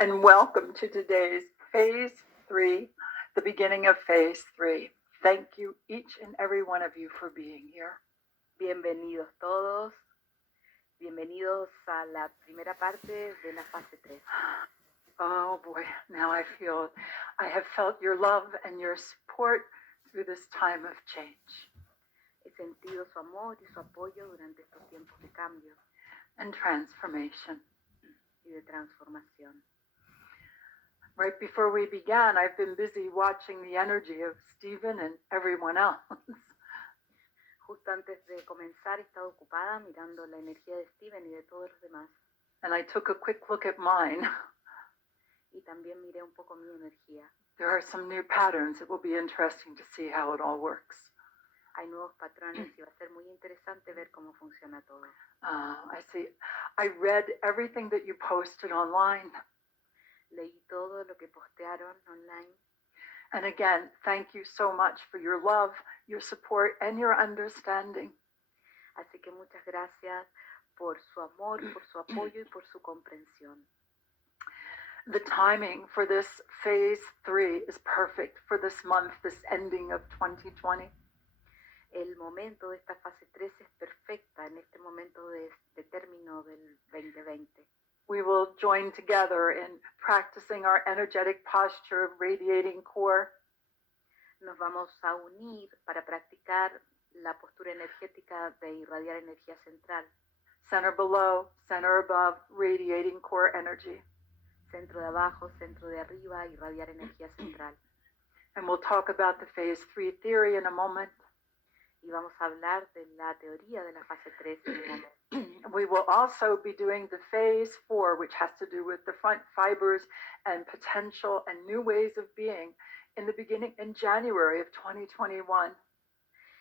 and welcome to today's Phase 3, the beginning of Phase 3. Thank you, each and every one of you, for being here. Bienvenidos todos, bienvenidos a la primera parte de la fase 3. Oh boy, now I have felt your love and your support through this time of change. He sentido su amor y su apoyo durante estos tiempos de cambio and transformation. Y de transformación. Right before we began, I've been busy watching the energy of Stephen and everyone else. Justo antes de comenzar, he estado ocupada mirando la energía de Steven y de todos los demás. And I took a quick look at mine. Y también miré un poco mi energía. There are some new patterns. It will be interesting to see how it all works. Hay nuevos patrones y va a ser muy interesante ver cómo funciona todo. I see. I read everything that you posted online. Leí todo lo que postearon online. And again, thank you so much for your love, your support, and your understanding. Así que muchas gracias por su amor, por su apoyo y por su comprensión. The timing for this Phase 3 is perfect for this month, this ending of 2020. El momento de esta fase 3 es perfecta en este momento de término del 2020. We will join together in practicing our energetic posture of radiating core. Nos vamos a unir para practicar la postura energética de irradiar energía central. Center below, center above, radiating core energy. Centro de abajo, centro de arriba, irradiar energía central. And we'll talk about the Phase 3 theory in a moment. Y vamos a hablar de la teoría de la fase 3 en un momento. We will also be doing the Phase 4, which has to do with the front fibers and potential and new ways of being in the beginning in January of 2021.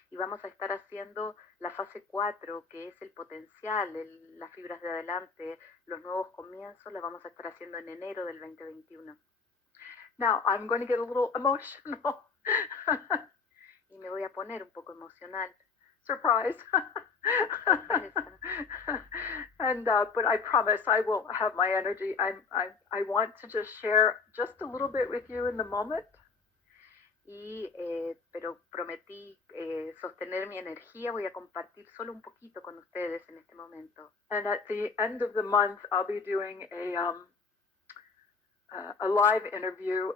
Y vamos a estar haciendo la fase 4, que es el potencial, las fibras de adelante, los nuevos comienzos, las vamos a estar haciendo en enero del 2021. Now, I'm going to get a little emotional. Y me voy a poner un poco emocional. Surprise. And but I promise I will have my energy. I want to just share just a little bit with you in the moment. Pero prometí sostener mi energía. Voy a compartir solo un poquito con ustedes en este momento. And at the end of the month, I'll be doing a live interview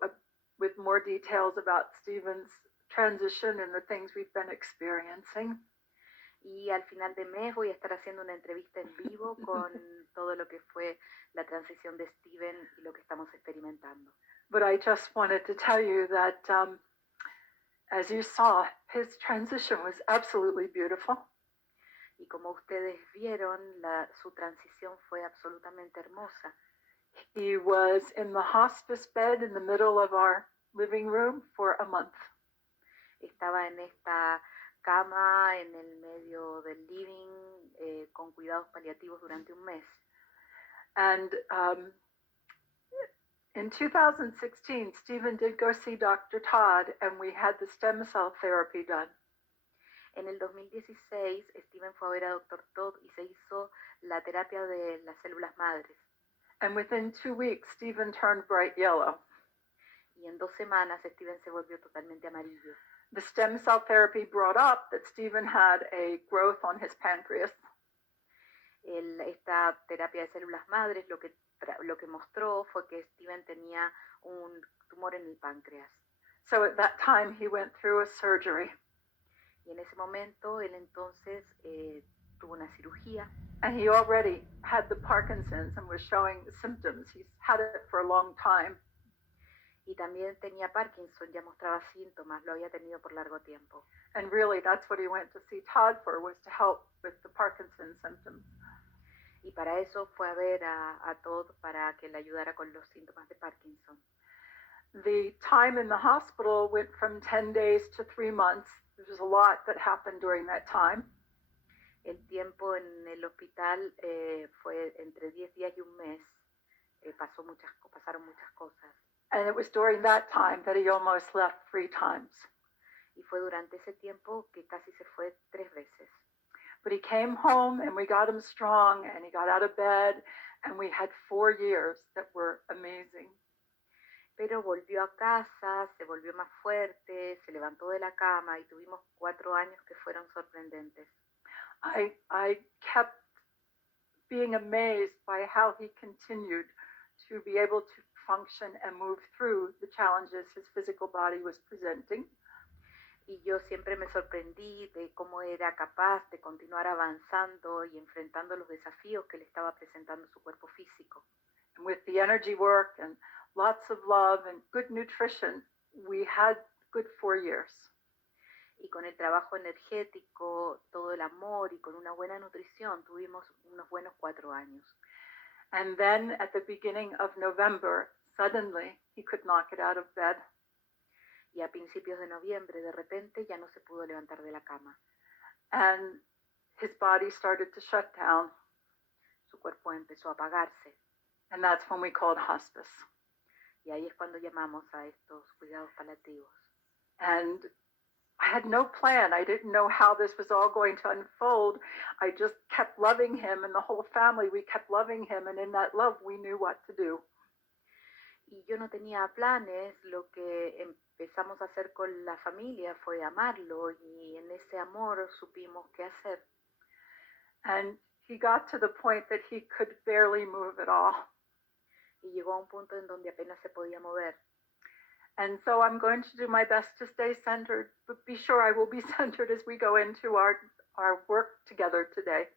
with more details about Stephen's transition and the things we've been experiencing. Y al final de mes voy a estar haciendo una entrevista en vivo con todo lo que fue la transición de Steven y lo que estamos experimentando. But I just wanted to tell you that as you saw, his transition was absolutely beautiful. Y como ustedes vieron, su transición fue absolutamente hermosa. He was in the hospice bed in the middle of our living room for a month. Estaba en esta cama en el medio del living con cuidados paliativos durante un mes. And in 2016, Stephen did go see Dr. Todd, and we had the stem cell therapy done. En el 2016, Steven fue a ver a Dr. Todd y se hizo la terapia de las células madres. And within 2 weeks, Stephen turned bright yellow. Y en 2 semanas, Steven se volvió totalmente amarillo. The stem cell therapy brought up that Stephen had a growth on his pancreas. Esta terapia de células madres lo que mostró fue que Steven tenía un tumor en el páncreas. So at that time, he went through a surgery. Y en ese momento, él entonces tuvo una cirugía. And he already had the Parkinson's and was showing symptoms. He's had it for a long time. Y también tenía Parkinson, ya mostraba síntomas, lo había tenido por largo tiempo. And really, that's what he went to see Todd for, was to help with the Parkinson's symptoms. Y para eso fue a ver a Todd para que le ayudara con los síntomas de Parkinson. The time in the hospital went from 10 days to 3 months. There was a lot that happened during that time. El tiempo en el hospital fue entre 10 días y un mes. Pasaron muchas cosas. And it was during that time that he almost left 3 times. Y fue durante ese tiempo que casi se fue 3 veces. But he came home and we got him strong and he got out of bed and we had 4 years that were amazing. pero volvió a casa, se volvió más fuerte, se levantó de la cama y tuvimos 4 años que fueron sorprendentes. I kept being amazed by how he continued to be able to function and move through the challenges his physical body was presenting. Y yo siempre me sorprendí de cómo era capaz de continuar avanzando y enfrentando los desafíos que le estaba presentando su cuerpo físico. And with the energy work and lots of love and good nutrition, we had good 4 years. Y con el trabajo energético, todo el amor y con una buena nutrición tuvimos unos buenos 4 años. And then at the beginning of November, suddenly he could not get out of bed. Y a principios de noviembre, de repente, ya no se pudo levantar de la cama. And his body started to shut down. Su cuerpo empezó a apagarse. And that's when we called hospice. Y ahí es cuando llamamos a estos cuidados paliativos. And I had no plan. I didn't know how this was all going to unfold. I just kept loving him, and the whole family, we kept loving him. And in that love, we knew what to do. Y yo no tenía planes, lo que empezamos a hacer con la familia fue amarlo y en ese amor supimos qué hacer. And he got to the point that he could barely move at all. Y llegó a un punto en donde apenas se podía mover. And so I'm going to do my best to stay centered, but be sure I will be centered as we go into our work together today.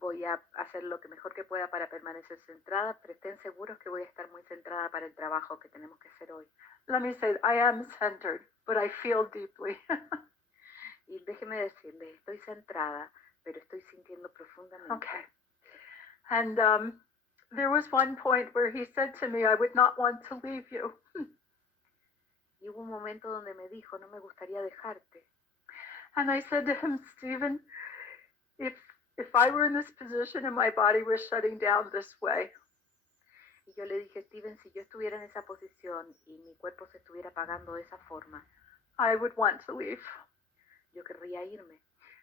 Voy a hacer lo que mejor que pueda para permanecer centrada, pero estén seguros que voy a estar muy centrada para el trabajo que tenemos que hacer hoy. Let me say, I am centered, but I feel deeply. Y déjeme decirles, estoy centrada, pero estoy sintiendo profundamente. Okay. And there was one point where he said to me, I would not want to leave you. Y hubo un momento donde me dijo, no me gustaría dejarte. And I said to him, Stephen, if I were in this position and my body was shutting down this way, y yo le dije, Steven, si yo estuviera en esa posición y mi cuerpo se estuviera apagando de esa forma, I would want to leave. yo querría irme.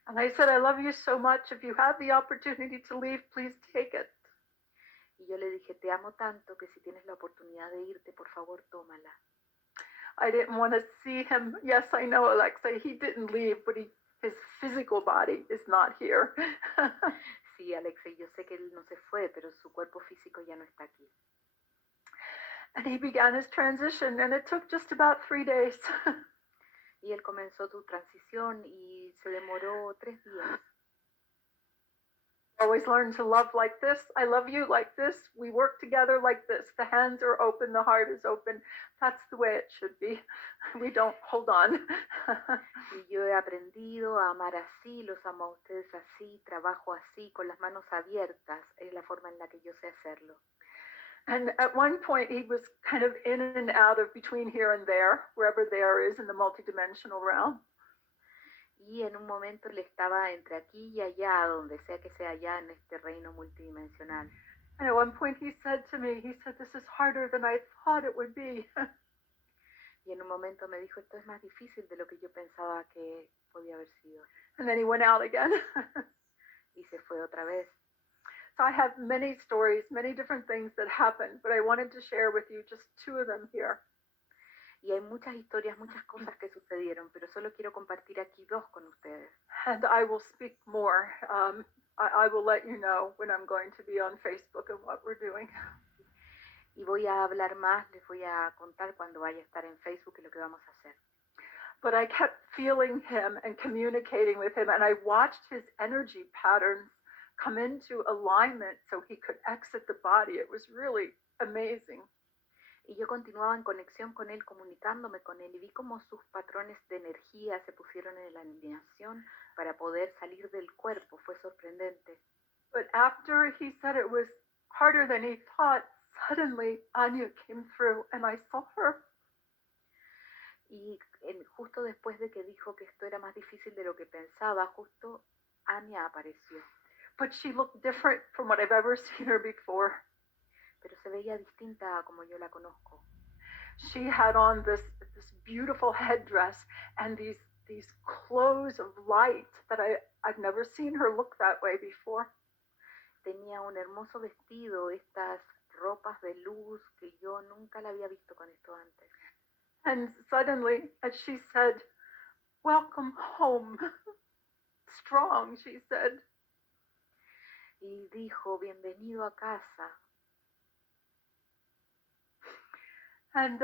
And I said, I love you so much. If you have the opportunity to leave, please take it. Y yo le dije, te amo tanto que si tienes la oportunidad de irte, por favor, tómala. I didn't want to see him. Yes, I know, Alexa, he didn't leave, but his physical body is not here. Sí, Alexa, yo sé que él no se fue, pero su cuerpo físico ya no está aquí. And he began his transition, and it took just about 3 days. Y él comenzó su transición y se demoró 3 días. Always learn to love like this. I love you like this. We work together like this. The hands are open, the heart is open. That's the way it should be. We don't hold on. Y yo he aprendido a amar así, los amo a ustedes así, trabajo así, con las manos abiertas. Es la forma en la que yo sé hacerlo. And at one point, he was kind of in and out of between here and there, wherever there is in the multidimensional realm. Y en un momento él estaba entre aquí y allá, donde sea que sea allá en este reino multidimensional. And at one point he said to me, this is harder than I thought it would be. Y en un momento me dijo, esto es más difícil de lo que yo pensaba que podía haber sido. And then he went out again. Y se fue otra vez. So I have many stories, many different things that happened, but I wanted to share with you just 2 of them here. Y hay muchas historias, muchas cosas que sucedieron, pero solo quiero compartir aquí 2 con ustedes. And I will speak more. I will let you know when I'm going to be on Facebook and what we're doing. Y voy a hablar más, les voy a contar cuando vaya a estar en Facebook y lo que vamos a hacer. But I kept feeling him and communicating with him, and I watched his energy patterns come into alignment so he could exit the body. It was really amazing. Y yo continuaba en conexión con él, comunicándome con él, y vi cómo sus patrones de energía se pusieron en la alineación para poder salir del cuerpo. Fue sorprendente. But after he said it was harder than he thought, suddenly Anya came through and I saw her. Y justo después de que dijo que esto era más difícil de lo que pensaba, justo Anya apareció. But she looked different from what I've ever seen her before. Pero se veía distinta a como yo la conozco. She had on this beautiful headdress and these clothes of light that I've never seen her look that way before. Tenía un hermoso vestido, estas ropas de luz que yo nunca la había visto con esto antes. And suddenly, as she said, "Welcome home," strong, she said, Y dijo, bienvenido a casa. and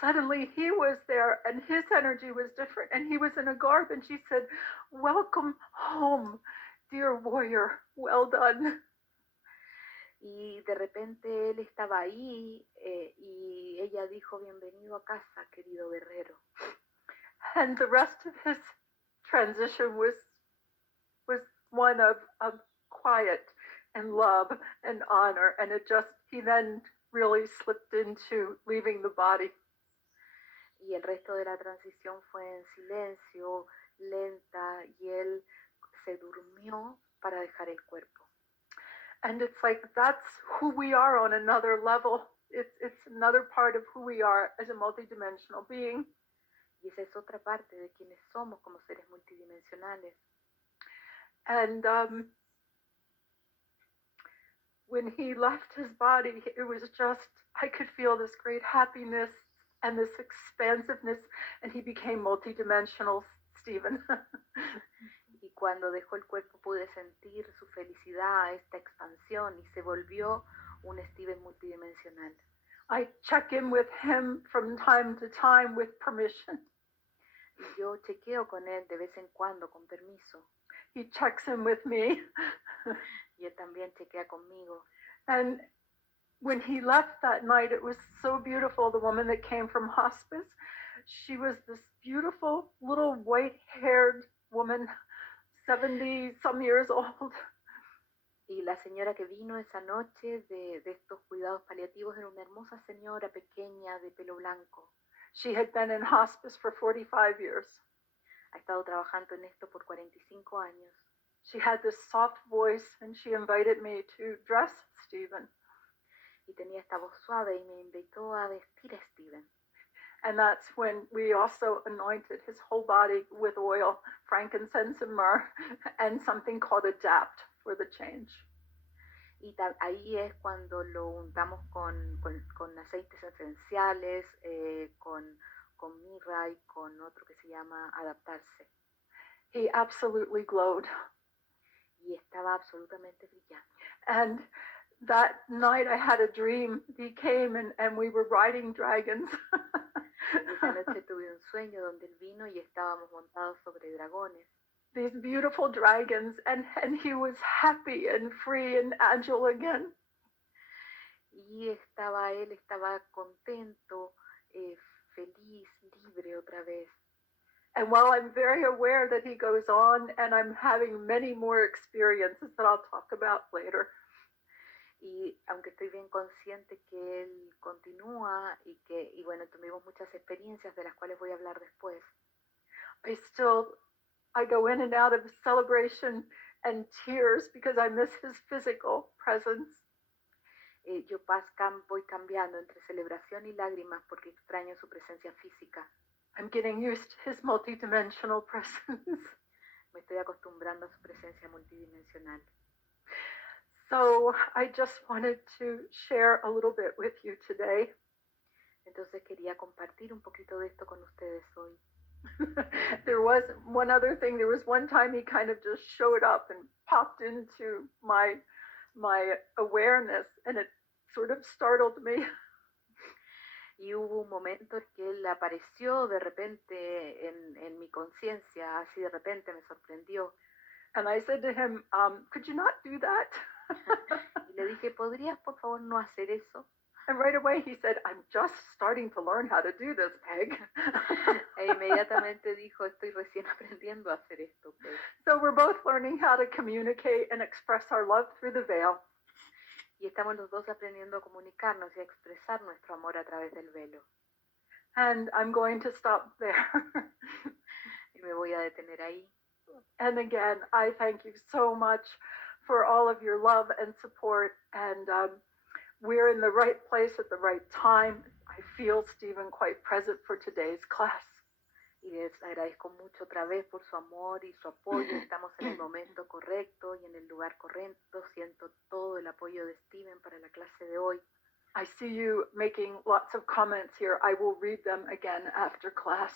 suddenly he was there and his energy was different and he was in a garb and she said, "Welcome home, dear warrior, well done." Y de repente él estaba ahí y ella dijo, bienvenido a casa, querido guerrero. And the rest of his transition was one of quiet and love and honor, and he then really slipped into leaving the body. Y el resto de la transición fue en silencio, lenta, y él se durmió para dejar el cuerpo. And it's like that's who we are on another level. It's another part of who we are as a multidimensional being. Y esa es otra parte de quienes somos como seres multidimensionales. And when he left his body, it was just, I could feel this great happiness and this expansiveness, and he became multidimensional Stephen. Y cuando dejó el cuerpo pude sentir su felicidad, esta expansión, y se volvió un Steven multidimensional. I check in with him from time to time with permission. Y yo chequeo con él de vez en cuando, con permiso. He checks in with me. Y él también chequea conmigo. And when he left that night, it was so beautiful. The woman that came from hospice, she was this beautiful little white-haired woman, 70 some years old. Y la señora que vino esa noche de estos cuidados paliativos era una hermosa señora pequeña de pelo blanco. She had been in hospice for 45 years. Ha estado trabajando en esto por 45 años. She had this soft voice and she invited me to dress Stephen. Y tenía esta voz suave y me invitó a vestir a Steven. And that's when we also anointed his whole body with oil, frankincense and myrrh, and something called adapt for the change. Y ahí es cuando lo untamos con aceites esenciales, con mirra y con otro que se llama adaptarse. He absolutely glowed. Y estaba absolutamente brillante. And that night I had a dream. He came and we were riding dragons. Esa noche tuve un sueño donde él vino y estábamos montados sobre dragones. These beautiful dragons, and he was happy and free and agile again. Y él estaba contento, feliz, libre otra vez. And while I'm very aware that he goes on and I'm having many more experiences that I'll talk about later. Y aunque estoy bien consciente que él continúa y bueno, tuvimos muchas experiencias de las cuales voy a hablar después. I go in and out of celebration and tears because I miss his physical presence. Yo voy cambiando entre celebración y lágrimas porque extraño su presencia física. I'm getting used to his multidimensional presence. Me estoy acostumbrando a su presencia multidimensional. So I just wanted to share a little bit with you today. Entonces quería compartir un poquito de esto con ustedes hoy. There was one other thing. There was one time he kind of just showed up and popped into my awareness, and it sort of startled me. Y hubo un momento en que él apareció de repente en mi conciencia, así de repente me sorprendió. And I said to him, could you not do that? Y le dije, ¿podrías por favor no hacer eso? And right away he said, I'm just starting to learn how to do this, Peg. E inmediatamente dijo, estoy recién aprendiendo a hacer esto, Peg. So we're both learning how to communicate and express our love through the veil. Y estamos los dos aprendiendo a comunicarnos y a expresar nuestro amor a través del velo. And I'm going to stop there. Y me voy a detener ahí. And again, I thank you so much for all of your love and support. And we're in the right place at the right time. I feel Stephen quite present for today's class. Y les agradezco mucho otra vez por su amor y su apoyo. Estamos en el momento correcto y en el lugar correcto. Siento todo el apoyo de Steven para la clase de hoy. I see you making lots of comments here. I will read them again after class.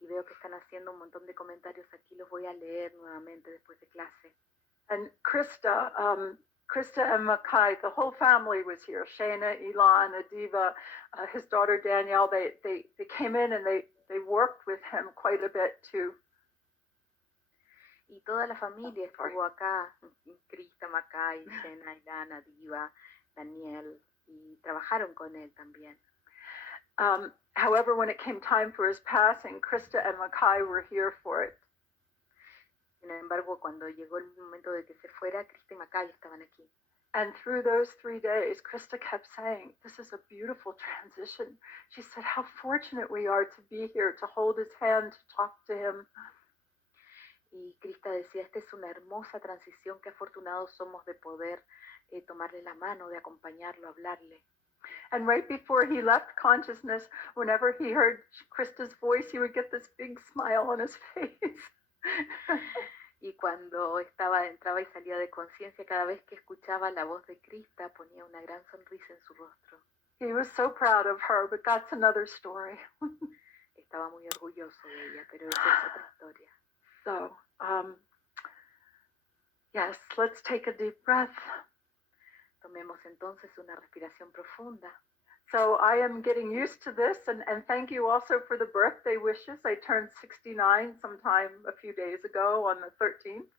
Y veo que están haciendo un montón de comentarios aquí, los voy a leer nuevamente después de clase. And Krista and Makai, the whole family was here. Shana, Elon, Adiva, his daughter Danielle, they came in and they worked with him quite a bit too. Y toda la familia estuvo acá, Krista, Makai, Shena, Ilana, Diva, Daniel, y trabajaron con él también. However, when it came time for his passing, Krista and Makai were here for it. Sin embargo, cuando llegó el momento de que se fuera, Krista y Makai estaban aquí. And through those 3 days, Krista kept saying, this is a beautiful transition. She said, how fortunate we are to be here, to hold his hand, to talk to him. Y Krista decía, esta es una hermosa transición, qué afortunados somos de poder tomarle la mano, de acompañarlo, hablarle. And right before he left consciousness, whenever he heard Krista's voice, he would get this big smile on his face. Y cuando entraba y salía de conciencia, cada vez que escuchaba la voz de Krista, ponía una gran sonrisa en su rostro. He was so proud of her, but that's another story. Estaba muy orgulloso de ella, pero esa es otra historia. So, yes, let's take a deep breath. Tomemos entonces una respiración profunda. So I am getting used to this, and thank you also for the birthday wishes. I turned 69 sometime a few days ago on the 13th.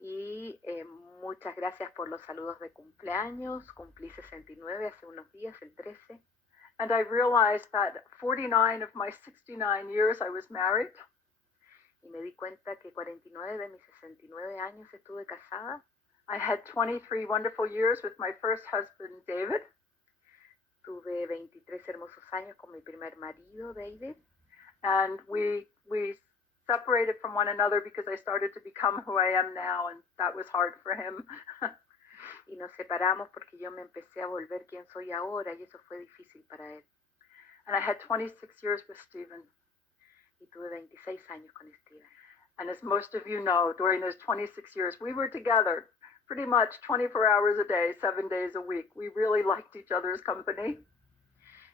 Y muchas gracias por los saludos de cumpleaños. Cumplí 69 hace unos días, el 13. And I realized that 49 of my 69 years I was married. Y me di cuenta que 49 de mis 69 años estuve casada. I had 23 wonderful years with my first husband, David. Tuve 23 hermosos años con mi primer marido, David. And we separated from one another because I started to become who I am now, and that was hard for him. Y nos separamos porque yo me empecé a volver quien soy ahora, y eso fue difícil para él. And I had 26 years with Stephen. Y tuve 26 años con Steven. And as most of you know, during those 26 years, we were together pretty much 24 hours a day, 7 days a week. We really liked each other's company.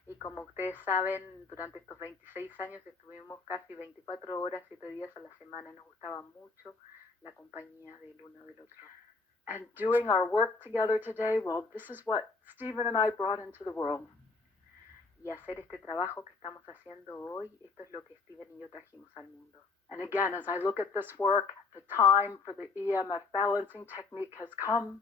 Y como ustedes saben, durante estos 26 años estuvimos casi 24 horas, 7 días a la semana. Nos gustaba mucho la compañía del uno del otro. And doing our work together today, well, this is what Stephen and I brought into the world. Y hacer este trabajo que estamos haciendo hoy, esto es lo que Steven y yo trajimos al mundo. And again, as I look at this work, the time for the EMF balancing technique has come.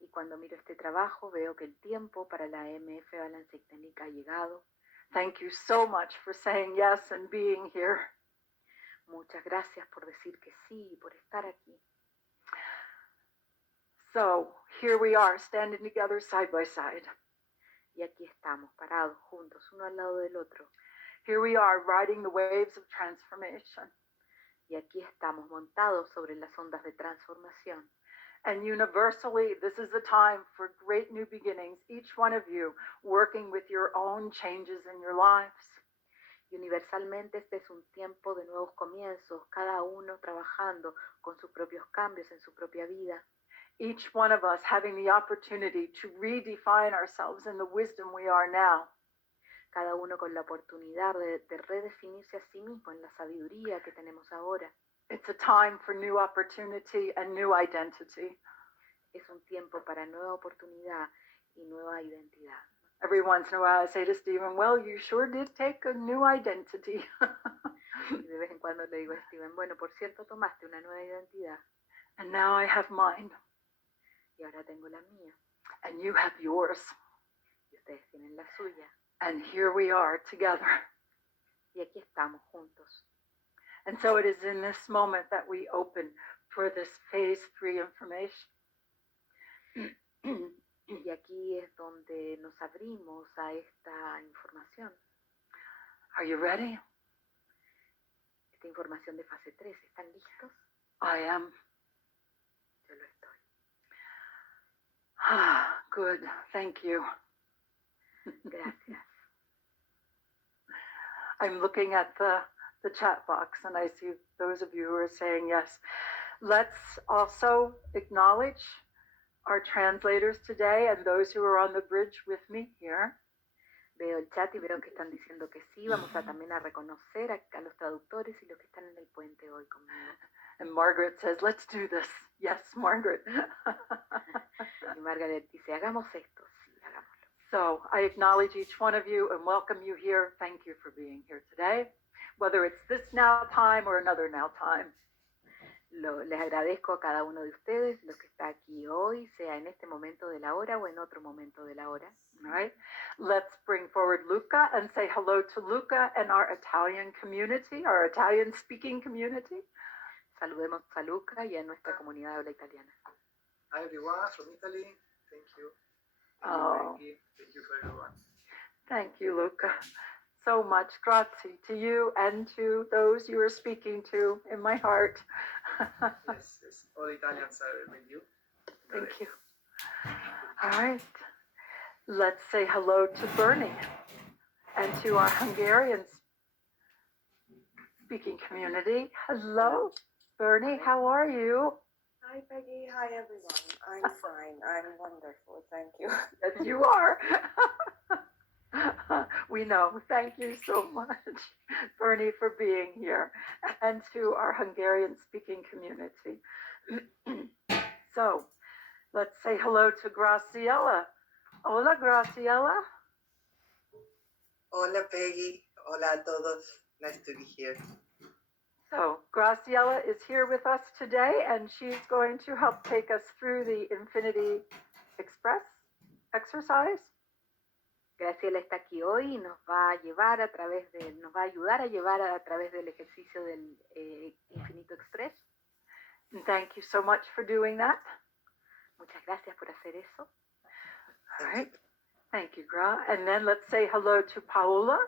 Y cuando miro este trabajo, veo que el tiempo para la EMF Balancing Technique ha llegado. Thank you so much for saying yes and being here. Muchas gracias por decir que sí y por estar aquí. So, here we are, standing together side by side. Y aquí estamos, parados juntos, uno al lado del otro. Here we are, riding the waves of transformation. Y aquí estamos, montados sobre las ondas de transformación. And universally, this is a time for great new beginnings, each one of you working with your own changes in your lives. Y universalmente este es un tiempo de nuevos comienzos, cada uno trabajando con sus propios cambios en su propia vida. Each one of us having the opportunity to redefine ourselves in the wisdom we are now. Cada uno con la oportunidad de redefinirse a sí mismo en la sabiduría que tenemos ahora. It's a time for new opportunity and new identity. Es un tiempo para nueva oportunidad y nueva identidad. Every once in a while I say to Stephen, well, you sure did take a new identity. Y de vez en cuando le digo a Steven, bueno, por cierto, tomaste una nueva identidad. And now I have mine. Y ahora tengo la mía. And you have yours. Y ustedes tienen la suya. And here we are together. Y aquí estamos juntos. And so it is in this moment that we open for this phase 3 information. Y aquí es donde nos abrimos a esta información. Are you ready? Esta información de fase 3, ¿están listos? I am. Yo lo estoy. Ah, good. Thank you. Gracias. I'm looking at the chat box and I see those of you who are saying yes. Let's also acknowledge our translators today and those who are on the bridge with me here. Veo el chat y veo que están diciendo que sí. Vamos a también a reconocer a los traductores y los que están en el puente hoy conmigo. And Margaret says, let's do this. Yes, Margaret. Y Margaret dice, hagamos esto. Sí, hagámoslo. So I acknowledge each one of you and welcome you here. Thank you for being here today, whether it's this now time or another now time. Les agradezco a cada uno de ustedes, los que está aquí hoy, sea en este momento de la hora o en otro momento de la hora. All right. Let's bring forward Luca and say hello to Luca and our Italian community, our Italian speaking community. Saludemos a Luca y a nuestra comunidad de habla italiana. Hi everyone from Italy. Thank you. Oh. Thank you for everyone. Thank you, Luca. So much. Grazie to you and to those you are speaking to in my heart. Yes, yes. All Italians are with you. Thank you. All right. Let's say hello to Bernie and to our Hungarian speaking community. Hello, Bernie. How are you? Hi, Peggy. Hi, everyone. I'm fine. I'm wonderful. Thank you. Yes, you are. We know. Thank you so much, Bernie, for being here, and to our Hungarian speaking community. So let's say hello to Graciela. Hola, Graciela. Hola Peggy, hola a todos, nice to be here. So Graciela is here with us today, and she's going to help take us through the Infinity Express exercise. Graciela está aquí hoy y nos va a llevar nos va a ayudar a llevar a través del ejercicio del Infinito Express. And thank you so much for doing that. Muchas gracias por hacer eso. All right. Thank you, Gra. And then let's say hello to Paola.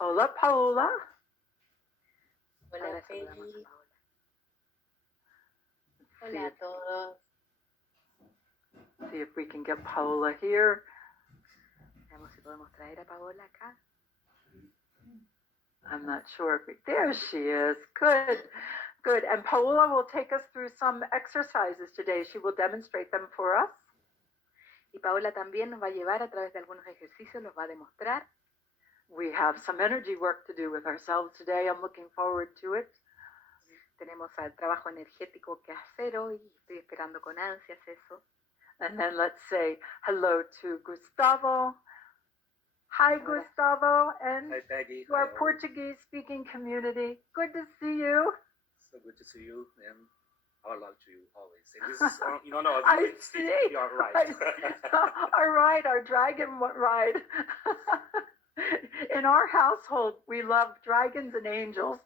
Hola, Paola. Hola, Peggy. Hola a todos. See if we can get Paola here. Veamos si podemos traer a Paola acá. I'm not sure. There she is. Good. Good. And Paola will take us through some exercises today. She will demonstrate them for us. Y Paola también nos va a llevar a través de algunos ejercicios, los va a demostrar. We have some energy work to do with ourselves today. I'm looking forward to it. Tenemos el trabajo energético que hacer hoy. Estoy esperando con ansias eso. And then let's say hello to Gustavo. Hi, Gustavo, and Hi, Peggy. to our Hello. Portuguese-speaking community. Good to see you. So good to see you, and our love to you always. And this is, no, I it's- see. You're right. All right, our dragon ride. In our household, we love dragons and angels.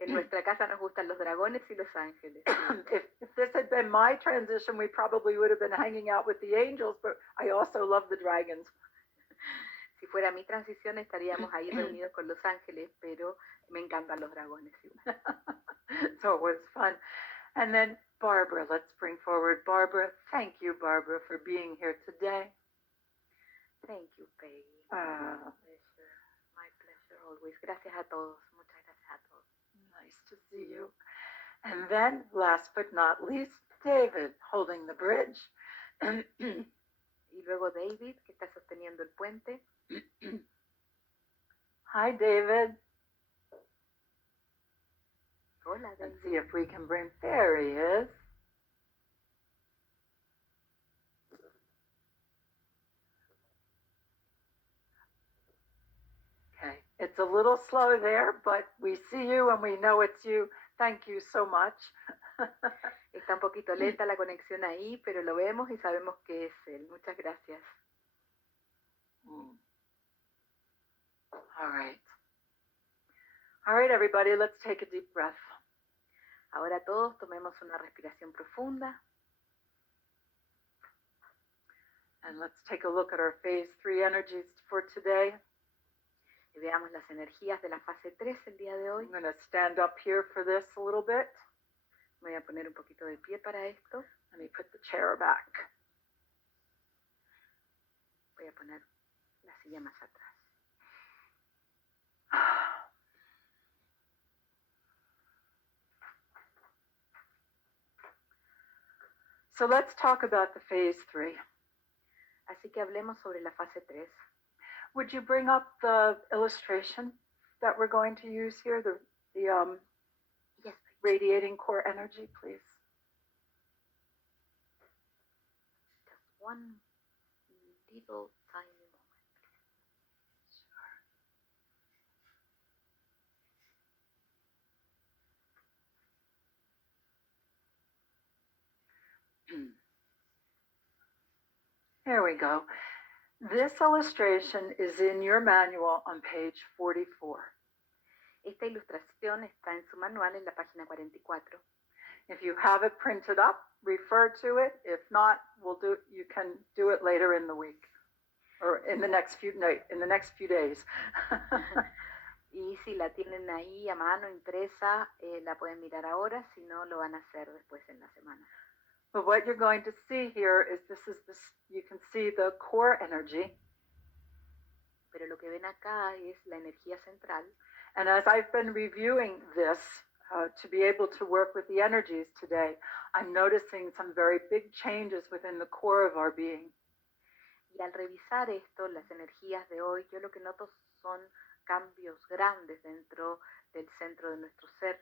En nuestra casa nos gustan los dragones y los ángeles. If this had been my transition, we probably would have been hanging out with the angels, but I also love the dragons. Si fuera mi transición estaríamos ahí reunidos con los ángeles, pero me encantan los dragones. So it was fun. And then Barbara, let's bring forward Barbara. Thank you, Barbara, for being here today. Thank you, Peggy. Pleasure. My pleasure always. Gracias a todos. Muchas gracias a todos. Nice to see you. And then, last but not least, David holding the bridge. Y luego David, que está sosteniendo el puente. Hi, David. Hola, Let's David. see if we can bring. There he is. Okay, it's a little slow there, but we see you and we know it's you. Thank you so much. Está un poquito lenta la conexión ahí, pero lo vemos y sabemos que es él. Muchas gracias. All right. All right, everybody, let's take a deep breath. Ahora todos tomemos una respiración profunda. And let's take a look at our phase 3 energies for today. Y veamos las energías de la fase 3 el día de hoy. I'm going to stand up here for this a little bit. Me voy a poner un poquito de pie para esto. Let me put the chair back. Voy a poner la silla más atrás. So let's talk about the phase 3. Así que hablemos sobre la fase 3. Would you bring up the illustration that we're going to use here, the Yes, radiating core energy, please? just one little tiny moment. Here we go. This illustration is in your manual on page 44. Esta ilustración está en su manual en la página 44. If you have it printed up, refer to it. If not, you can do it later in the week or in the next few days. Y si la tienen ahí a mano impresa, la pueden mirar ahora, si no lo van a hacer después en la semana. But what you're going to see here is you can see the core energy. Pero lo que ven acá es la energía central. And as I've been reviewing this to be able to work with the energies today, I'm noticing some very big changes within the core of our being. Y al revisar esto, las energías de hoy, yo lo que noto son cambios grandes dentro del centro de nuestro ser.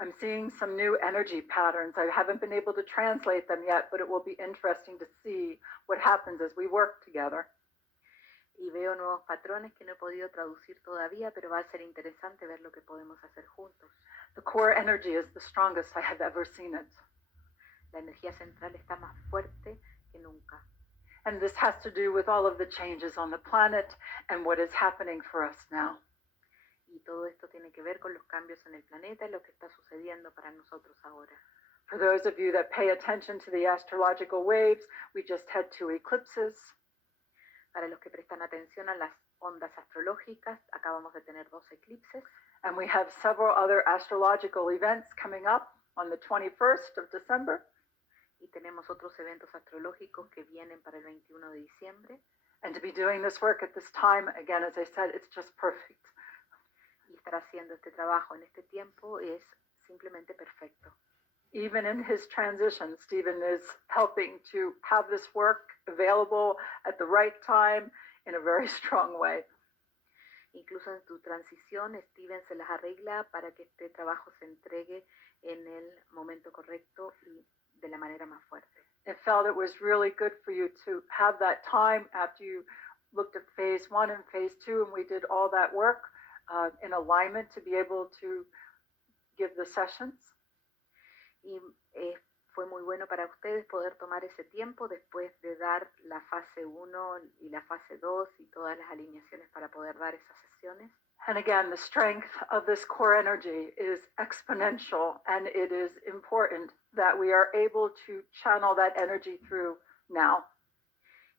I'm seeing some new energy patterns. I haven't been able to translate them yet, but it will be interesting to see what happens as we work together. Y veo nuevos patrones que no he podido traducir todavía, pero va a ser interesante ver lo que podemos hacer juntos. The core energy is the strongest I have ever seen it. La energía central está más fuerte que nunca. And this has to do with all of the changes on the planet and what is happening for us now. Y todo esto tiene que ver con los cambios en el planeta y lo que está sucediendo para nosotros ahora. For those of you that pay attention to the astrological waves, we just had 2 eclipses. Para los que prestan atención a las ondas astrológicas, acabamos de tener 2 eclipses. And we have several other astrological events coming up on the 21st of December. Y tenemos otros eventos astrológicos que vienen para el 21 de diciembre. And to be doing this work at this time, again, as I said, it's just perfect. Y estar haciendo este trabajo en este tiempo es simplemente perfecto. Even in his transition, Stephen is helping to have this work available at the right time in a very strong way. Incluso en su transición, Steven se las arregla para que este trabajo se entregue en el momento correcto y de la manera más fuerte. It felt it was really good for you to have that time after you looked at phase 1 and phase 2, and we did all that work in alignment to be able to give the sessions. Y fue muy bueno para ustedes poder tomar ese tiempo después de dar la fase 1 y la fase 2 y todas las alineaciones para poder dar esas sesiones. And again, the strength of this core energy is exponential, and it is important that we are able to channel that energy through now.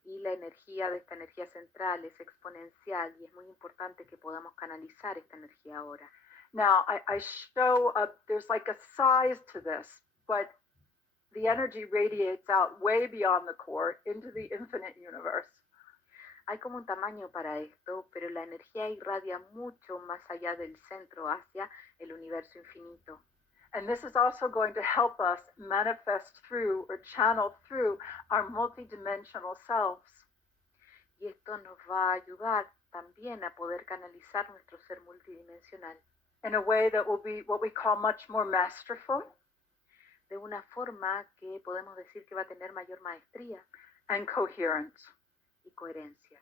Y la energía de esta energía central es exponencial y es muy importante que podamos canalizar esta energía ahora. Now, I show up, there's like a size to this, but the energy radiates out way beyond the core into the infinite universe. Hay como un tamaño para esto, pero la energía irradia mucho más allá del centro hacia el universo infinito. And this is also going to help us manifest through or channel through our multidimensional selves. Y esto nos va a ayudar también a poder canalizar nuestro ser multidimensional. In a way that will be what we call much more masterful. De una forma que podemos decir que va a tener mayor maestría. And coherent. Y coherencia.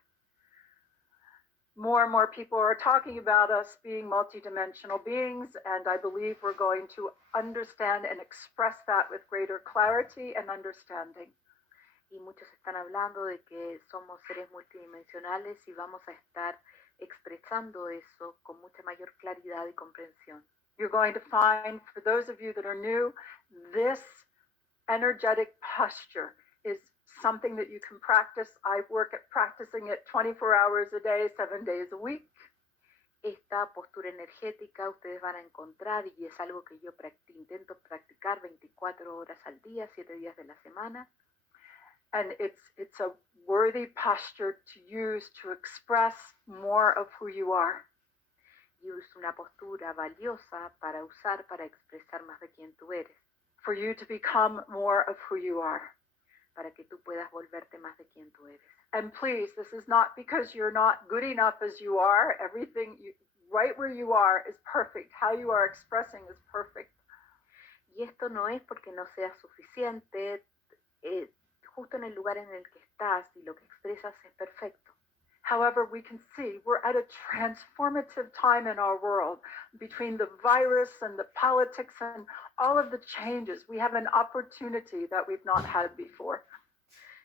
More and more people are talking about us being multidimensional beings, and I believe we're going to understand and express that with greater clarity and understanding. Y muchos están hablando de que somos seres multidimensionales y vamos a estar expresando eso con mucha mayor claridad y comprensión. You're going to find, for those of you that are new, this energetic posture is something that you can practice. I work at practicing it 24 hours a day, 7 days a week. Esta postura energética ustedes van a encontrar y es algo que yo intento practicar 24 horas al día, 7 días de la semana. And it's a worthy posture to use to express more of who you are. Y es una postura valiosa para usar para expresar más de quién tú eres. for you to become more of who you are. para que tú puedas volverte más de quien tú eres. And please, this is not because you're not good enough as you are. Everything right where you are is perfect. How you are expressing is perfect. Y esto no es porque no seas suficiente, justo en el lugar en el que estás y lo que expresas es perfecto. However, we can see we're at a transformative time in our world between the virus and the politics and all of the changes. We have an opportunity that we've not had before.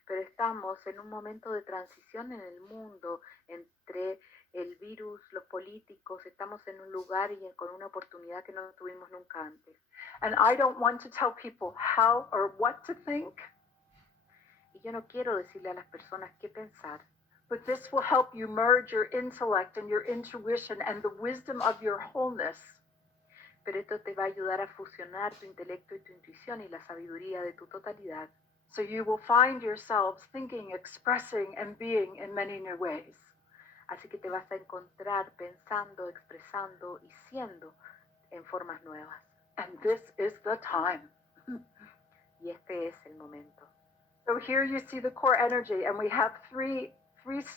Pero estamos en un momento de transición en el mundo entre el virus, los políticos, estamos en un lugar y con una oportunidad que no tuvimos nunca antes. And I don't want to tell people how or what to think, Y yo no quiero decirle a las personas qué pensar, but this will help you merge your intellect and your intuition and the wisdom of your wholeness pero esto te va a ayudar a fusionar tu intelecto y tu intuición y la sabiduría de tu totalidad. so you will find yourselves thinking, expressing, and being in many new ways. Así que te vas a encontrar pensando, expresando y siendo en formas nuevas. And this is the time. Y este es el momento. So here you see the core energy, and we have three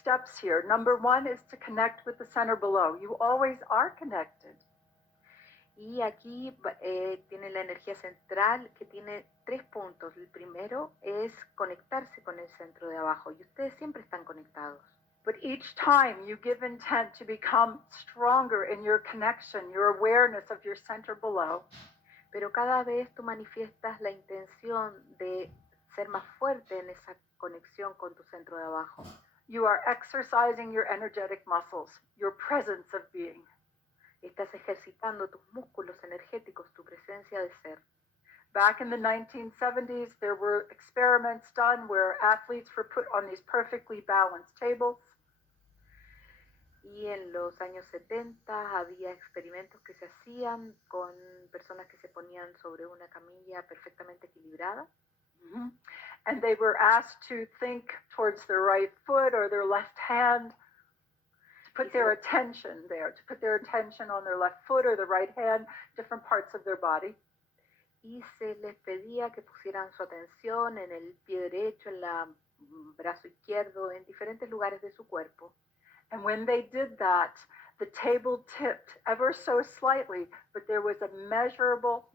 steps here. Number one is to connect with the center below. You always are connected. Y aquí tiene la energía central que tiene 3 puntos. El primero es conectarse con el centro de abajo y ustedes siempre están conectados. But each time you give intent to become stronger in your connection, your awareness of your center below, Pero cada vez tú manifiestas la intención de ser más fuerte en esa conexión con tu centro de abajo. you are exercising your energetic muscles, your presence of being. Estás ejercitando tus músculos energéticos, tu presencia de ser. Back in the 1970s, there were experiments done where athletes were put on these perfectly balanced tables. Y en los años 70 había experimentos que se hacían con personas que se ponían sobre una camilla perfectamente equilibrada. Mm-hmm. And they were asked to think towards their right foot or their left hand, to put their attention there, to put their attention on their left foot or the right hand, different parts of their body. Y se les pedía que pusieran su atención en el pie derecho, en el brazo izquierdo, en diferentes lugares de su cuerpo. And when they did that, the table tipped ever so slightly, but there was a measurable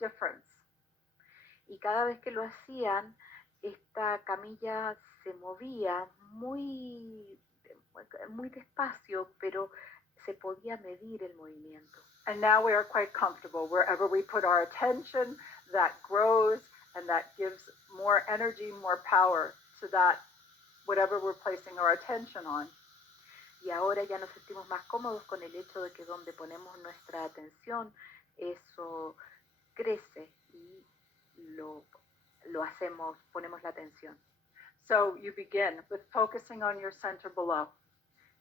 difference. Y cada vez que lo hacían, esta camilla se movía muy despacio, pero se podía medir el movimiento. And now we are quite comfortable. Wherever we put our attention, that grows and that gives more energy, more power to that, whatever we're placing our attention on. Y ahora ya nos sentimos más cómodos con el hecho de que donde ponemos nuestra atención, eso crece y lo hacemos, ponemos la atención. So you begin with focusing on your center below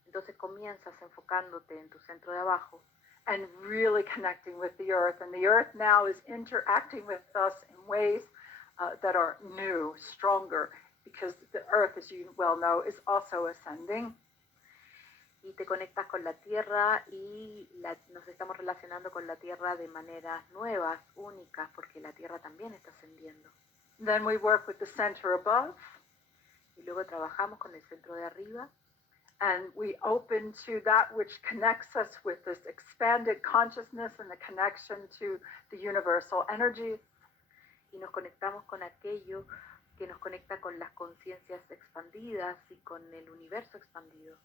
Entonces comienzas enfocándote en tu centro de abajo and really connecting with the earth. And the earth now is interacting with us in ways that are new, stronger, because the earth, as you well know, is also ascending. y te conectas con la tierra y nos estamos relacionando con la tierra de maneras nuevas, únicas, porque la tierra también está ascendiendo. Then we work with the center above. Y luego trabajamos con el centro de arriba. And we open to that which connects us with this expanded consciousness and the connection to the universal energies. Y nos conectamos con aquello que nos conecta con las conciencias expandidas y con el universo expandido.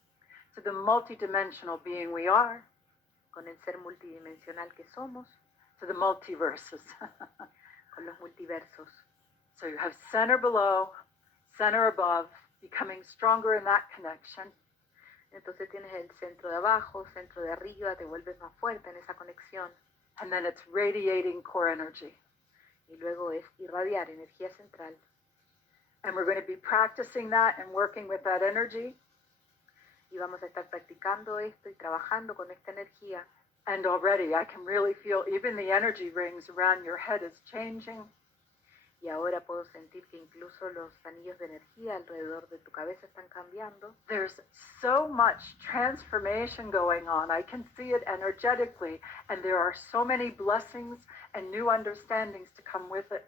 To the multidimensional being we are. Con el ser multidimensional que somos. To the multiverses. Con los multiversos. So you have center below, center above, becoming stronger in that connection. Entonces tienes el centro de abajo, centro de arriba, te vuelves más fuerte en esa conexión. And then it's radiating core energy. Y luego es irradiar energía central. And we're going to be practicing that and working with that energy. Y vamos a estar practicando esto y trabajando con esta energía. And already I can really feel even the energy rings around your head is changing. y ahora puedo sentir que incluso los anillos de energía alrededor de tu cabeza están cambiando. There's so much transformation going on. I can see it energetically, and there are so many blessings and new understandings to come with it.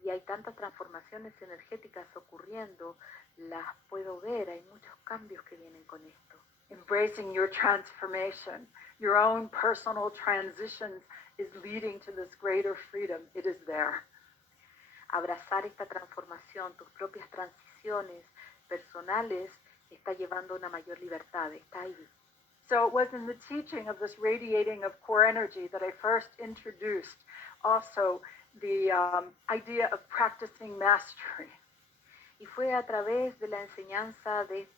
Y hay tantas transformaciones energéticas ocurriendo, las puedo ver, hay muchos cambios que vienen con esto. Embracing your transformation, your own personal transitions is leading to this greater freedom. It is there. Abrazar esta transformación, tus propias transiciones personales, está llevando a una mayor libertad, está ahí. So it was in the teaching of this radiating of core energy that I first introduced also the idea of practicing mastery. Y fue a través de la enseñanza de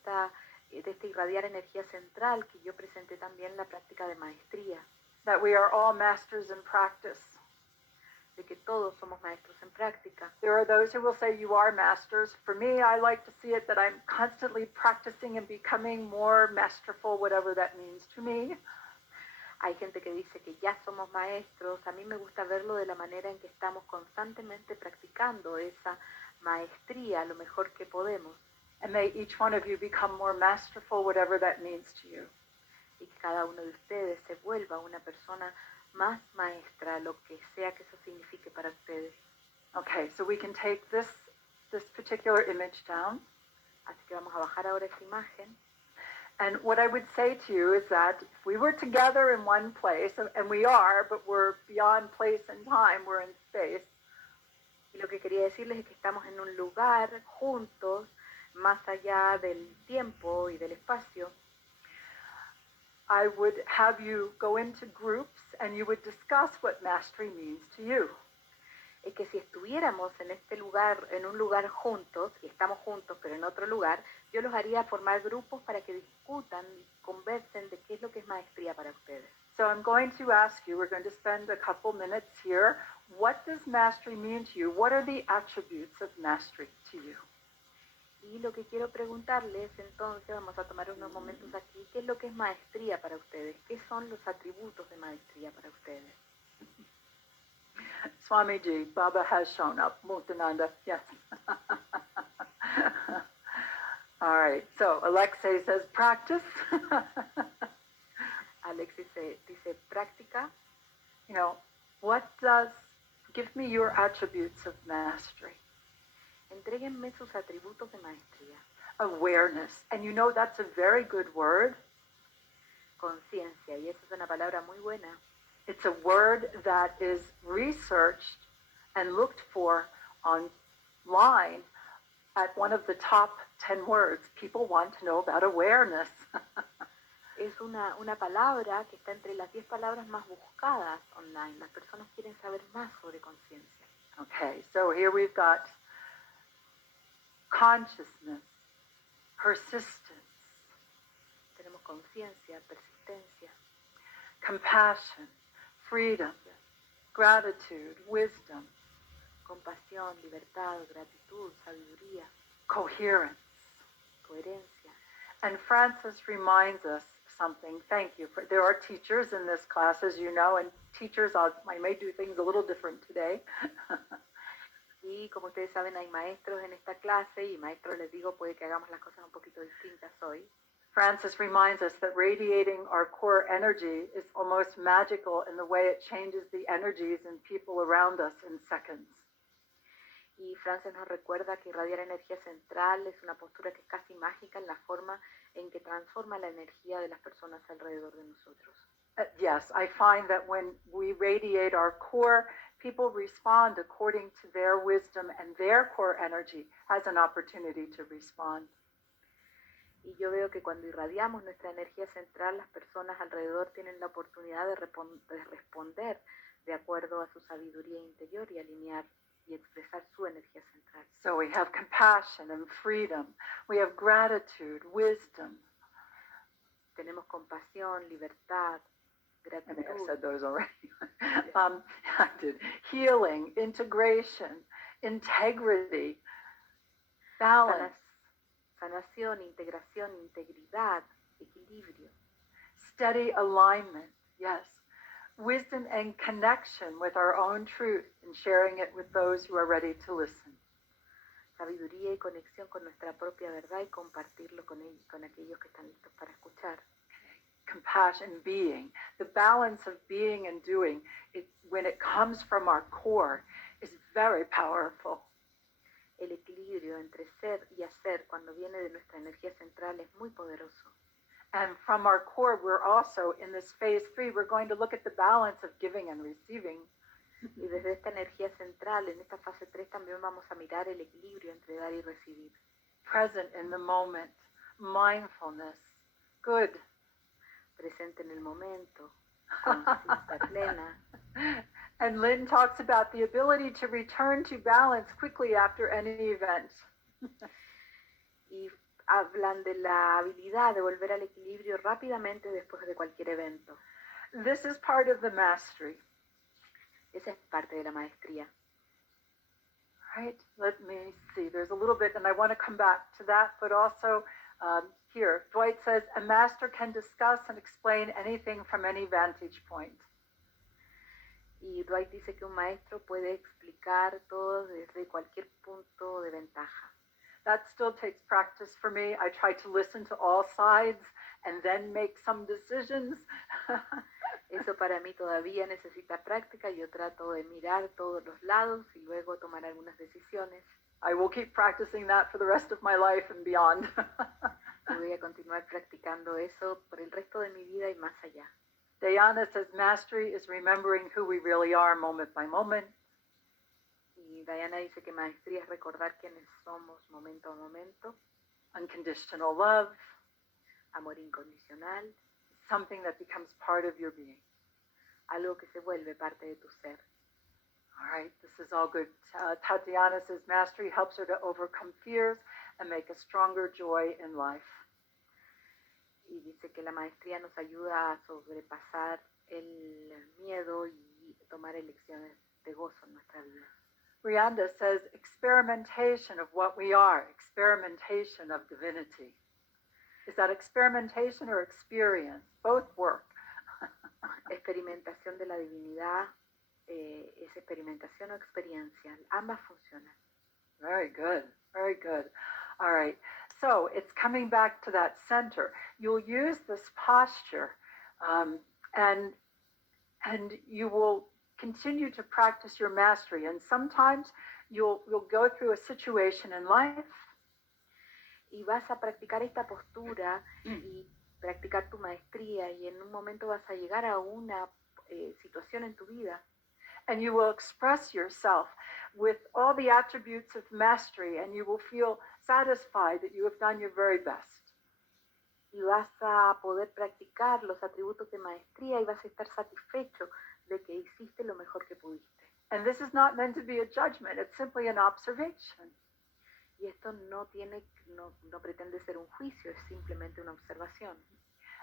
este irradiar energía central que yo presenté también la práctica de maestría, That we are all masters in practice. de que todos somos maestros en práctica. There are those who will say you are masters. For me, I like to see it that I'm constantly practicing and becoming more masterful, whatever that means to me. Hay gente que dice que ya somos maestros. A mí me gusta verlo de la manera en que estamos constantemente practicando esa maestría lo mejor que podemos. And may each one of you become more masterful, whatever that means to you. Y que cada uno de ustedes se vuelva una persona más maestra, lo que sea que eso signifique para ustedes. Okay, so we can take this particular image down. Así que vamos a bajar ahora esta imagen. And what I would say to you is that if we were together in one place, and we are, but we're beyond place and time, we're in space. Y lo que quería decirles es que estamos en un lugar juntos, más allá del tiempo y del espacio. I would have you go into groups and you would discuss what mastery means to you. Es que si estuviéramos en este lugar, en un lugar juntos, y estamos juntos pero en otro lugar, yo los haría formar grupos para que discutan y conversen de qué es lo que es maestría para ustedes. So I'm going to ask you, we're going to spend a couple minutes here. What does mastery mean to you? What are the attributes of mastery to you? Y lo que quiero preguntarles, entonces, vamos a tomar unos momentos aquí, ¿qué es lo que es maestría para ustedes? ¿Qué son los atributos de maestría para ustedes? Swamiji, Baba has shown up. Muktananda, yes. All right, so Alexei says practice. Alexis dice práctica. You know, give me your attributes of mastery. Entréguenme sus atributos de maestría. Awareness, and you know that's a very good word. Conciencia, y esa es una palabra muy buena. It's a word that is researched and looked for online at one of the top 10 words. People want to know about awareness. Es una palabra que está entre las 10 palabras más buscadas online. Las personas quieren saber más sobre conciencia. Okay, so here we've got consciousness, persistence, Tenemos conciencia, persistencia, compassion, freedom, gratitude, wisdom, compasión, libertad, gratitud, sabiduría, coherence. coherencia. And Francis reminds us something. Thank you. There are teachers in this class, as you know, and teachers, I may do things a little different today. Y como ustedes saben, hay maestros en esta clase y maestros, les digo, puede que hagamos las cosas un poquito distintas hoy. Francis reminds us that radiating our core energy is almost magical in the way it changes the energies in people around us in seconds. Y Francis nos recuerda que irradiar energía central es una postura que es casi mágica en la forma en que transforma la energía de las personas alrededor de nosotros. Yes, I find that when we radiate our core, people respond according to their wisdom, and their core energy has an opportunity to respond. Y yo veo que cuando irradiamos nuestra energía central, las personas alrededor tienen la oportunidad de responder de acuerdo a su sabiduría interior y alinear y expresar su energía central. So we have compassion and freedom. We have gratitude, wisdom. Tenemos compasión, libertad, I think I gratitud, said those already. I did. Healing, integration, integrity, balance, sanación, integración, integridad, equilibrio. steady alignment. Yes. wisdom and connection with our own truth and sharing it with those who are ready to listen. Sabiduría y conexión con nuestra propia verdad y compartirlo con aquellos que están listos para escuchar. Compassion, being. The balance of being and doing, when it comes from our core, is very powerful. El equilibrio entre ser y hacer cuando viene de nuestra energía central es muy poderoso. And from our core, we're also, in this phase 3, we're going to look at the balance of giving and receiving. Y desde esta energía central, en esta fase 3, también vamos a mirar el equilibrio entre dar y recibir. Present in the moment, mindfulness, good. Presente en el momento, conciencia plena. And Lynn talks about the ability to return to balance quickly after any event. Y hablan de la habilidad de volver al equilibrio rápidamente después de cualquier evento. This is part of the mastery. Esa es parte de la maestría. Right, let me see. There's a little bit, and I want to come back to that, but also here, Dwight says, a master can discuss and explain anything from any vantage point. Y Dwight dice que un maestro puede explicar todo desde cualquier punto de ventaja. That still takes practice for me. I try to listen to all sides and then make some decisions. Eso para mí todavía necesita práctica. Yo trato de mirar todos los lados y luego tomar algunas decisiones. I will keep practicing that for the rest of my life and beyond. Y voy a continuar practicando eso por el resto de mi vida y más allá. Dhyana says mastery is remembering who we really are moment by moment. Y Diana dice que maestría es recordar quiénes somos momento a momento. Unconditional love. Amor incondicional. Something that becomes part of your being. Algo que se vuelve parte de tu ser. All right, this is all good. Tatiana says mastery helps her to overcome fears and make a stronger joy in life. Y dice que la maestría nos ayuda a sobrepasar el miedo y tomar elecciones de gozo en nuestra vida. Brianda says experimentation of what we are, experimentation of divinity. Is that experimentation or experience? Both work. Experimentación de la divinidad es experimentación o experiencia. Ambas funcionan. Very good, very good. All right, so it's coming back to that center. You'll use this posture and you will continue to practice your mastery. And sometimes you'll go through a situation in life. Y vas a practicar esta postura y practicar tu maestría y en un momento vas a llegar a una situación en tu vida. And you will express yourself with all the attributes of mastery and you will feel satisfied that you have done your very best. Y vas a poder practicar los atributos de maestría y vas a estar satisfecho de que hiciste lo mejor que pudiste. And this is not meant to be a judgment, it's simply an observation. Y esto no pretende ser un juicio, es simplemente una observación.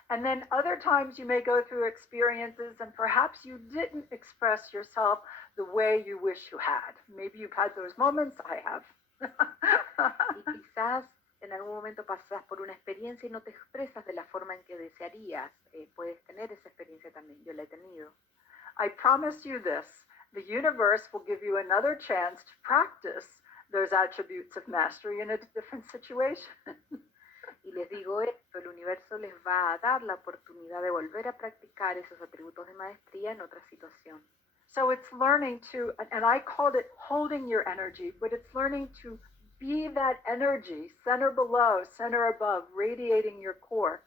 And then other times you may go through experiences and perhaps you didn't express yourself the way you wish you had. Maybe you've had those moments, I have. Y quizás en algún momento pasas por una experiencia y no te expresas de la forma en que desearías. Puedes tener esa experiencia también, yo la he tenido. I promise you this, the universe will give you another chance to practice those attributes of mastery in a different situation. Y les digo esto, el universo les va a dar la oportunidad de volver a practicar esos atributos de maestría en otra situación. So it's learning to, and I called it holding your energy, but it's learning to be that energy, center below, center above, radiating your core.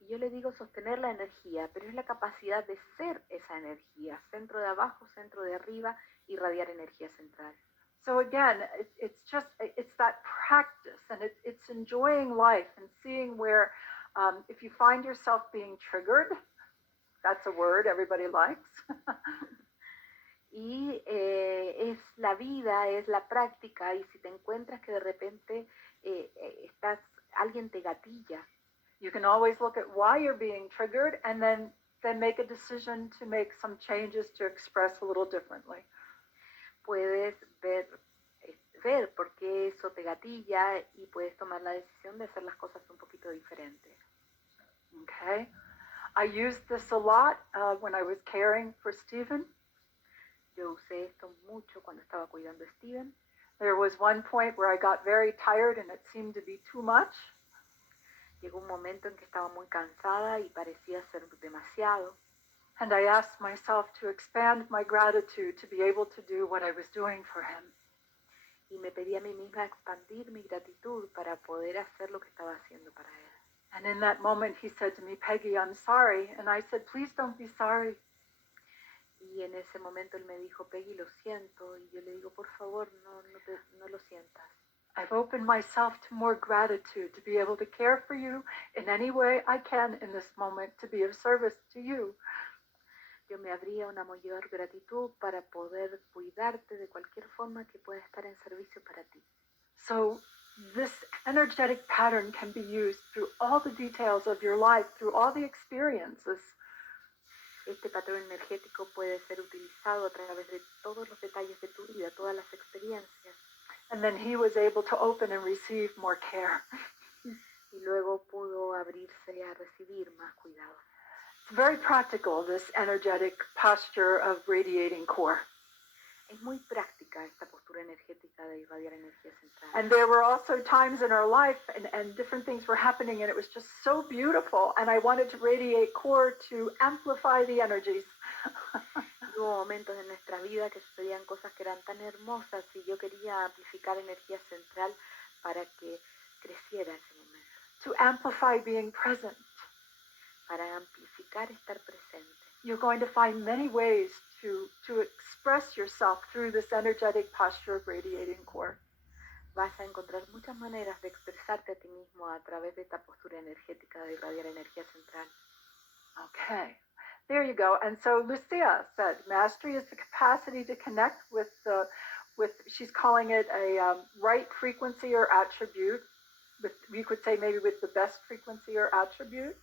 Y yo le digo sostener la energía, pero es la capacidad de ser esa energía, centro de abajo, centro de arriba, irradiar energía central. So again, it's that practice, and it's enjoying life and seeing where, if you find yourself being triggered, that's a word everybody likes. Y es la vida, es la práctica, y si te encuentras que de repente alguien te gatilla, you can always look at why you're being triggered and then make a decision to make some changes to express a little differently. Puedes ver por qué eso te gatilla y puedes tomar la decisión de hacer las cosas un poquito diferentes. Okay. I used this a lot when I was caring for Stephen. Yo usé esto mucho cuando estaba cuidando a Steven. There was one point where I got very tired and it seemed to be too much. Llegó un momento en que estaba muy cansada y parecía ser demasiado. And I asked myself to expand my gratitude to be able to do what I was doing for him. Y me pedí a mí misma expandir mi gratitud para poder hacer lo que estaba haciendo para él. And in that moment, he said to me, Peggy, I'm sorry. And I said, please don't be sorry. Y en ese momento él me dijo, Peggy, lo siento. Y yo le digo, por favor, no lo sientas. I've opened myself to more gratitude to be able to care for you in any way I can in this moment to be of service to you. Yo me abrí a una mayor gratitud para poder cuidarte de cualquier forma que pueda estar en servicio para ti. So this energetic pattern can be used through all the details of your life, through all the experiences. Este patrón energético puede ser utilizado a través de todos los detalles de tu vida, todas las experiencias. And then he was able to open and receive more care. Y luego pudo abrirse a recibir más cuidado. It's very practical, this energetic posture of radiating core. Es muy práctica esta postura energética de irradiar energía central. And there were also times in our life and different things were happening and it was just so beautiful and I wanted to radiate core to amplify the energies. Hubo momentos en nuestra vida que sucedían cosas que eran tan hermosas y yo quería amplificar energía central para que creciera ese momento. To amplify being present. Para amplificar estar presente. You're going to find many ways to express yourself through this energetic posture of radiating core. Vas a encontrar muchas maneras de expresarte a ti mismo a través de esta postura energética de irradiar energía central. Okay, there you go. And so Lucia said, mastery is the capacity to connect with she's calling it a right frequency or attribute. You could say maybe with the best frequency or attribute.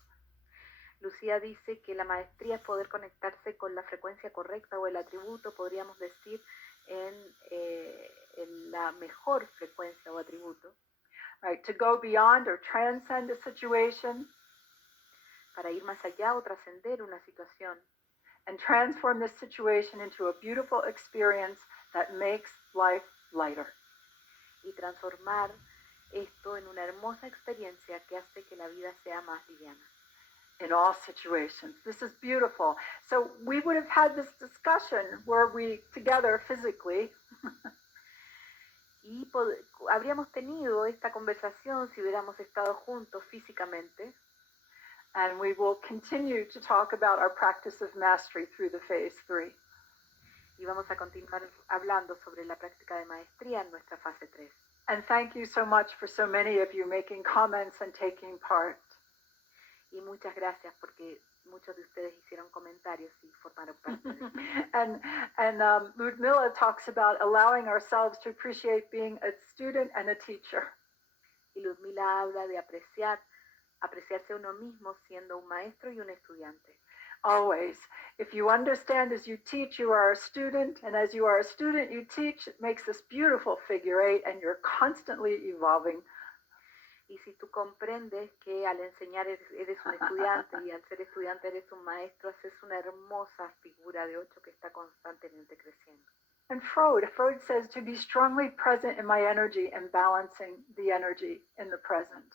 Lucía dice que la maestría es poder conectarse con la frecuencia correcta o el atributo, podríamos decir, en la mejor frecuencia o atributo. Right, to go beyond or transcend a situation. Para ir más allá o trascender una situación. And transform this situation into a beautiful experience that makes life lighter. Y transformar esto en una hermosa experiencia que hace que la vida sea más liviana. In all situations. This is beautiful. So we would have had this discussion were we together physically. Y habríamos tenido esta conversación si hubiéramos estado juntos físicamente. And we will continue to talk about our practice of mastery through the phase 3. Y vamos a continuar hablando sobre la práctica de maestría en nuestra fase 3. And thank you so much for so many of you making comments and taking part. Y muchas gracias porque muchos de ustedes hicieron comentarios y formaron parte de esto. and Ludmila talks about allowing ourselves to appreciate being a student and a teacher. Y Ludmila habla de apreciarse a uno mismo siendo un maestro y un estudiante. Always. If you understand as you teach, you are a student, and as you are a student, you teach. It makes this beautiful figure 8, and you're constantly evolving. Y si tú comprendes que al enseñar eres un estudiante y al ser estudiante eres un maestro, haces una hermosa figura de 8 que está constantemente creciendo. And Freud says to be strongly present in my energy and balancing the energy in the present.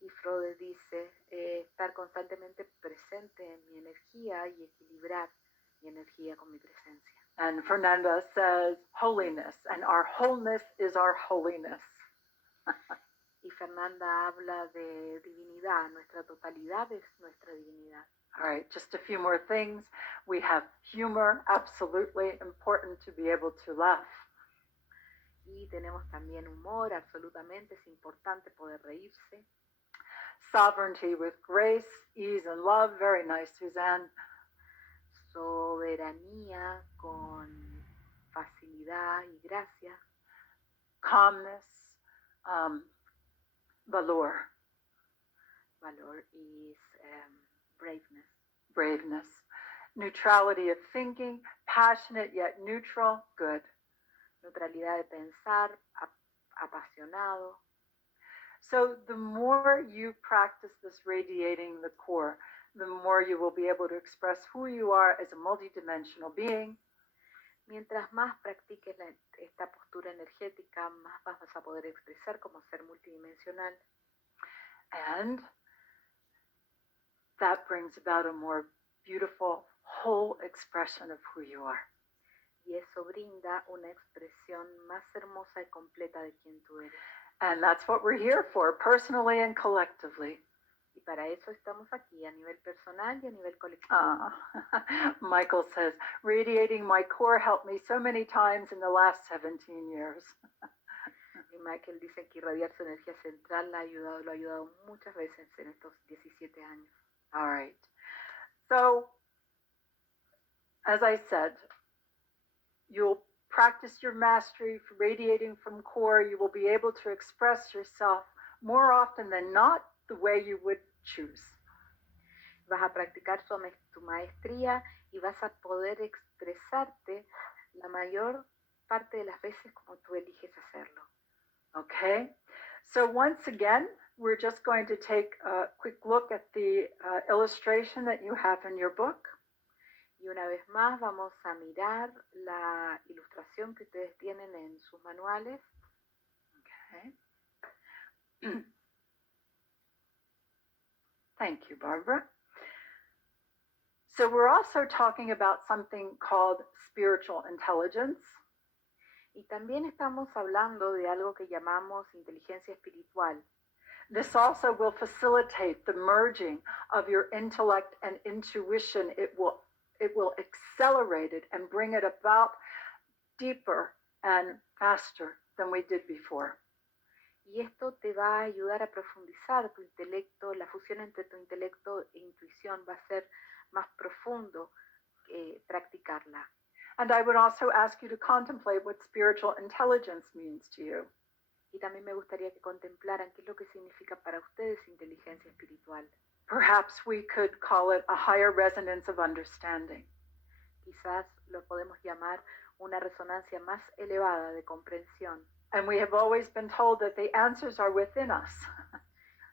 Y Freud dice estar constantemente presente en mi energía y equilibrar mi energía con mi presencia. And Fernanda says holiness, and our wholeness is our holiness. Y Fernanda habla de divinidad, nuestra totalidad es nuestra divinidad. All right, just a few more things. We have humor, absolutely important to be able to laugh. Y tenemos también humor, absolutamente es importante poder reírse. Sovereignty with grace, ease, and love. Very nice, Suzanne. Soberanía con facilidad y gracia. Calmness, valor. Valor is braveness. Braveness. Neutrality of thinking, passionate yet neutral, good. Neutralidad de pensar, apasionado. So the more you practice this radiating the core, the more you will be able to express who you are as a multidimensional being. Mientras más practiques esta postura energética, más vas a poder expresar como ser multidimensional. And that brings about a more beautiful, whole expression of who you are. Y eso brinda una expresión más hermosa y completa de quien tú eres. And that's what we're here for, personally and collectively. Y para eso estamos aquí, a nivel personal y a nivel colectivo. Michael says, radiating my core helped me so many times in the last 17 years. Y Michael dice que irradiar su energía central lo ha ayudado muchas veces en estos 17 años. All right. So, as I said, you'll practice your mastery for radiating from core. You will be able to express yourself more often than not the way you would choose. Vas a practicar tu maestría y vas a poder expresarte la mayor parte de las veces como tú eliges hacerlo. Okay. So once again, we're just going to take a quick look at the illustration that you have in your book. Y una vez más vamos a mirar la ilustración que ustedes tienen en sus manuales. Okay. Thank you, Barbara. So we're also talking about something called spiritual intelligence. Y también estamos hablando de algo que llamamos inteligencia espiritual. This also will facilitate the merging of your intellect and intuition. It will accelerate it and bring it about deeper and faster than we did before. Y esto te va a ayudar a profundizar tu intelecto, la fusión entre tu intelecto e intuición va a ser más profundo practicarla. And I would also ask you to contemplate what spiritual intelligence means to you. Y también me gustaría que contemplaran qué es lo que significa para ustedes inteligencia espiritual. Perhaps we could call it a higher resonance of understanding. Quizás lo podemos llamar una resonancia más elevada de comprensión. And we have always been told that the answers are within us.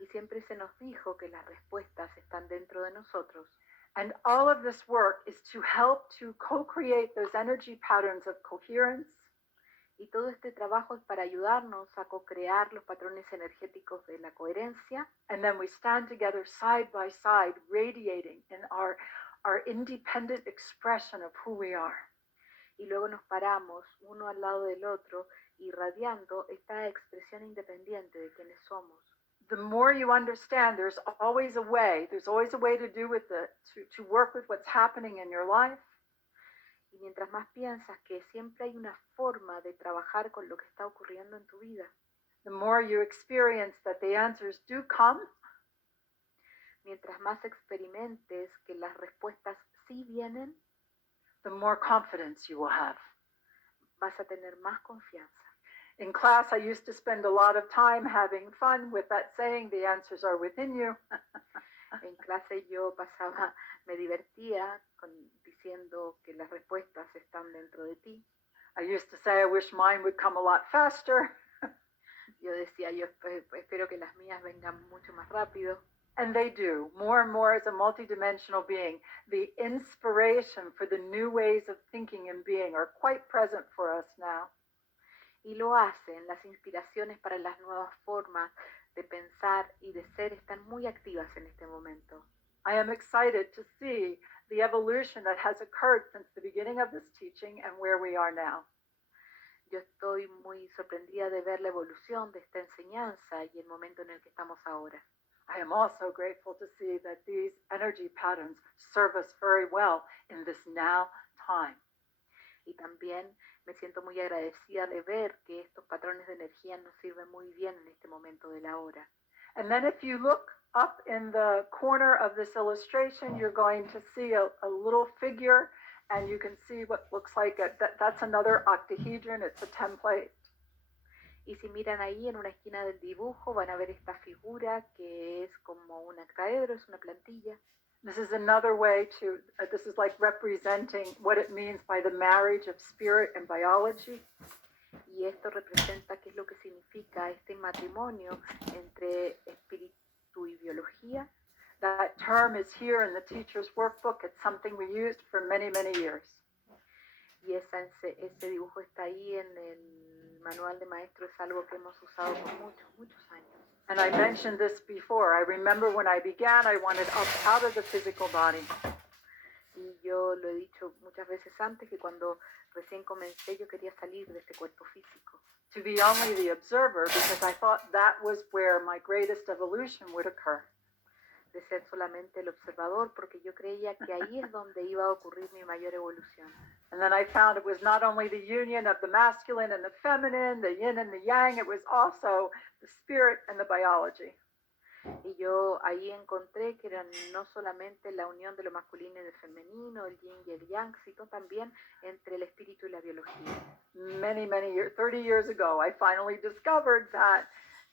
Y siempre se nos dijo que las respuestas están dentro de nosotros. And all of this work is to help to co-create those energy patterns of coherence. Y todo este trabajo es para ayudarnos a co-crear los patrones energéticos de la coherencia. And then we stand together side by side, radiating in our independent expression of who we are. Y luego nos paramos uno al lado del otro, irradiando esta expresión independiente de quienes somos. The more you understand, there's always a way to do with to work with what's happening in your life. Y mientras más piensas que siempre hay una forma de trabajar con lo que está ocurriendo en tu vida, the more you experience that the answers do come. Mientras más experimentes que las respuestas sí vienen, the more confidence you will have. vas a tener más confianza. In class, I used to spend a lot of time having fun with that saying, the answers are within you. En clase yo me divertía diciendo que las respuestas están dentro de ti. I used to say, I wish mine would come a lot faster. Yo decía, yo espero que las mías vengan mucho más rápido. And they do, more and more as a multidimensional being. The inspiration for the new ways of thinking and being are quite present for us now. Y lo hacen, las inspiraciones para las nuevas formas de pensar y de ser están muy activas en este momento. I am excited to see the evolution that has occurred since the beginning of this teaching and where we are now. Yo estoy muy sorprendida de ver la evolución de esta enseñanza y el momento en el que estamos ahora. I am also grateful to see that these energy patterns serve us very well in this now time. Y también me siento muy agradecida de ver que estos patrones de energía nos sirven muy bien en este momento de la hora. And then if you look up in the corner of this illustration, you're going to see a little figure, and you can see what looks like that's another octahedron. It's a template. Y si miran ahí en una esquina del dibujo, van a ver esta figura que es como un octaedro, es una plantilla. This is another way this is like representing what it means by the marriage of spirit and biology. Y esto representa qué es lo que significa este matrimonio entre espíritu y biología. That term is here in the teacher's workbook. It's something we used for many, many years. Y ese dibujo está ahí en el manual de maestro, es algo que hemos usado por muchos, muchos años. And I mentioned this before. I remember when I began, I wanted up out of the physical body. Y yo lo he dicho muchas veces antes, que cuando recién comencé yo quería salir de este cuerpo físico. To be only the observer, because I thought that was where my greatest evolution would occur. De ser solamente el observador, porque yo creía que ahí es donde iba a ocurrir mi mayor evolución. And then I found it was not only the union of the masculine and the feminine, the yin and the yang, it was also the spirit and the biology. Y yo ahí encontré que era no solamente la unión de lo masculino y lo femenino, el yin y el yang, sino también entre el espíritu y la biología. Many, many years, 30 years ago, I finally discovered that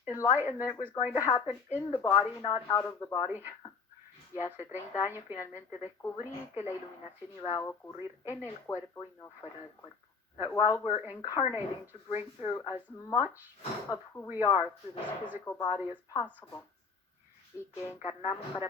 enlightenment was going to happen in the body, not out of the body. Y hace 30 años finalmente descubrí que la iluminación iba a ocurrir en el cuerpo y no fuera del cuerpo. That while we're incarnating to bring through as much of who we are through this physical body as possible, Y que encarnamos para